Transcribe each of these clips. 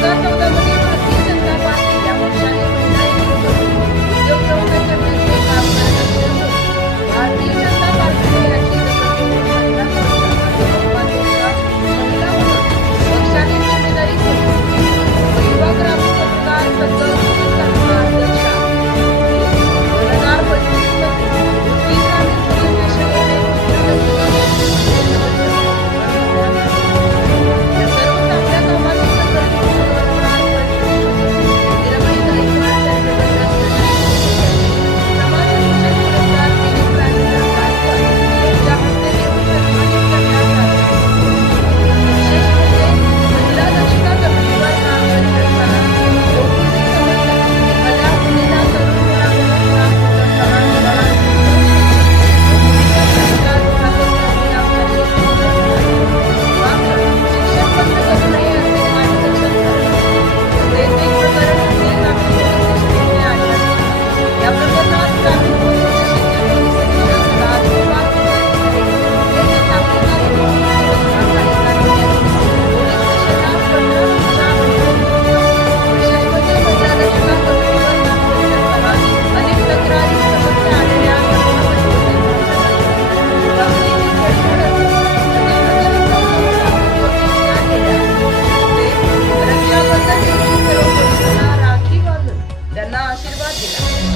哥哥。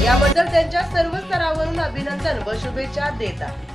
याबद्दल त्यांच्या सर्व स्तरावरून अभिनंदन व शुभेच्छा देतात.